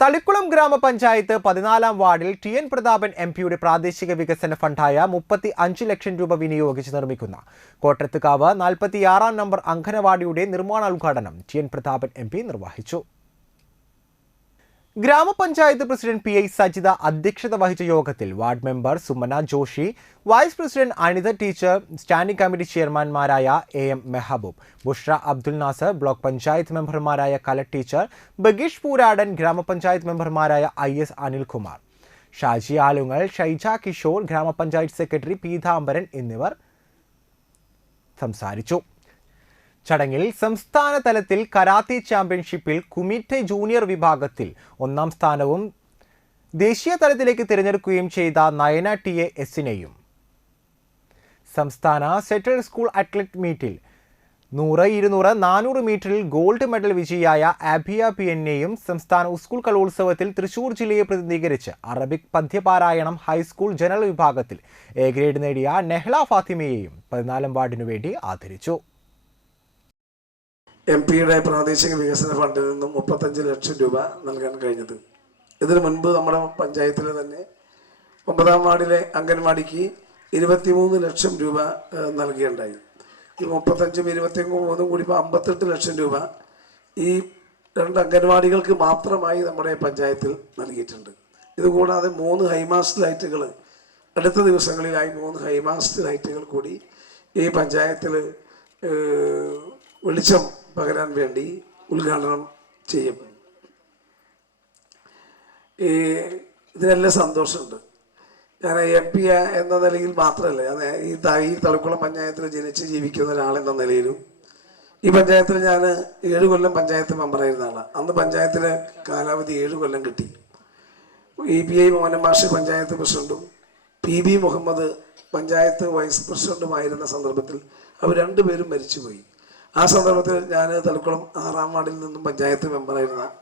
തളിക്കുളം ഗ്രാമപഞ്ചായത്ത് പതിനാലാം വാർഡിൽ ടി എൻ പ്രതാപൻ എം പിയുടെ പ്രാദേശിക വികസന ഫണ്ടായ മുപ്പത്തി അഞ്ച് ലക്ഷം രൂപ വിനിയോഗിച്ച് നിർമ്മിക്കുന്ന കോട്ടയത്തുകാവ് നാൽപ്പത്തിയാറാം നമ്പർ അംഗനവാടിയുടെ നിർമ്മാണോദ്ഘാടനം ടി എൻ പ്രതാപൻ എം നിർവഹിച്ചു. ഗ്രാമപഞ്ചായത്ത് പ്രസിഡന്റ് പി ഐ സജിത അധ്യക്ഷത വഹിച്ച യോഗത്തിൽ ward member Sumana Joshi vice president Anitha teacher standing committee ചെയർമാൻമാരായ A M Mehboob Bushra Abdul Nasar block panchayat മെമ്പർമാരായ കല ടീച്ചർ ബഗീഷ് പൂരാടൻ ഗ്രാമപഞ്ചായത്ത് മെമ്പർമാരായ ഐ എസ് അനിൽകുമാർ ഷാജി ആലുങ്ങൽ ഷൈജ കിഷോർ ഗ്രാമപഞ്ചായത്ത് സെക്രട്ടറി പീതാംബരൻ എന്നിവർ സംസാരിച്ചു. ചടങ്ങിൽ സംസ്ഥാന തലത്തിൽ കരാത്തി ചാമ്പ്യൻഷിപ്പിൽ കുമിറ്റെ ജൂനിയർ വിഭാഗത്തിൽ ഒന്നാം സ്ഥാനവും ദേശീയ തലത്തിലേക്ക് തിരഞ്ഞെടുക്കുകയും ചെയ്ത നയന ടി എ എസിനെയും. സംസ്ഥാന സെറ്റൽ സ്കൂൾ അത്ലറ്റ് മീറ്റിൽ നൂറ് ഇരുന്നൂറ് നാനൂറ് മീറ്ററിൽ ഗോൾഡ് മെഡൽ വിജയിയായ ആബിയ പി എന്നെയും സംസ്ഥാന സ്കൂൾ കലോത്സവത്തിൽ തൃശൂർ ജില്ലയെ പ്രതിനിധീകരിച്ച് അറബിക് പദ്യപാരായണം ഹൈസ്കൂൾ ജനറൽ വിഭാഗത്തിൽ എ ഗ്രേഡ് നേടിയ നെഹ്ല ഫാത്തിമയെയും പതിനാലാം വാർഡിനു വേണ്ടി ആദരിച്ചു. എം പിയുടെ പ്രാദേശിക വികസന ഫണ്ടിൽ നിന്നും മുപ്പത്തഞ്ച് ലക്ഷം രൂപ നൽകാൻ കഴിഞ്ഞത്. ഇതിനു മുൻപ് നമ്മുടെ പഞ്ചായത്തിൽ തന്നെ ഒമ്പതാം വാർഡിലെ അംഗൻവാടിക്ക് ഇരുപത്തിമൂന്ന് ലക്ഷം രൂപ നൽകിയുണ്ടായി. ഈ മുപ്പത്തഞ്ചും ഇരുപത്തി മൂന്നും കൂടി ഇപ്പോൾ അമ്പത്തെട്ട് ലക്ഷം രൂപ ഈ രണ്ട് അംഗൻവാടികൾക്ക് മാത്രമായി നമ്മുടെ പഞ്ചായത്തിൽ നൽകിയിട്ടുണ്ട്. ഇതുകൂടാതെ മൂന്ന് ഹൈമാസ്റ്റ് ലൈറ്റുകൾ അടുത്ത ദിവസങ്ങളിലായി മൂന്ന് ഹൈമാസ്റ്റ് ലൈറ്റുകൾ കൂടി ഈ പഞ്ചായത്തിൽ വെളിച്ചം പകരാൻ വേണ്ടി ഉദ്ഘാടനം ചെയ്യും. ഈ ഇതിനെല്ലാം സന്തോഷമുണ്ട്. ഞാൻ എം പി എന്ന നിലയിൽ മാത്രമല്ല ഞാൻ ഈ ഈ തളിക്കുളം പഞ്ചായത്തിൽ ജനിച്ച് ജീവിക്കുന്ന ഒരാളെന്ന നിലയിലും ഈ പഞ്ചായത്തിൽ ഞാൻ ഏഴ് കൊല്ലം പഞ്ചായത്ത് മെമ്പറായിരുന്ന ആളാണ് അന്ന് പഞ്ചായത്തിന് കാലാവധി ഏഴ് കൊല്ലം കിട്ടി. ഇ പി ഐ മോഹൻ മാഷ് പഞ്ചായത്ത് പ്രസിഡന്റും P B Muhammad panchayat vice പ്രസിഡന്റുമായിരുന്ന സന്ദർഭത്തിൽ അവർ രണ്ടുപേരും മരിച്ചുപോയി. ആ സന്ദർഭത്തിൽ ഞാൻ തലക്കുളം ആറാം വാർഡിൽ നിന്നും പഞ്ചായത്ത് മെമ്പറായിരുന്ന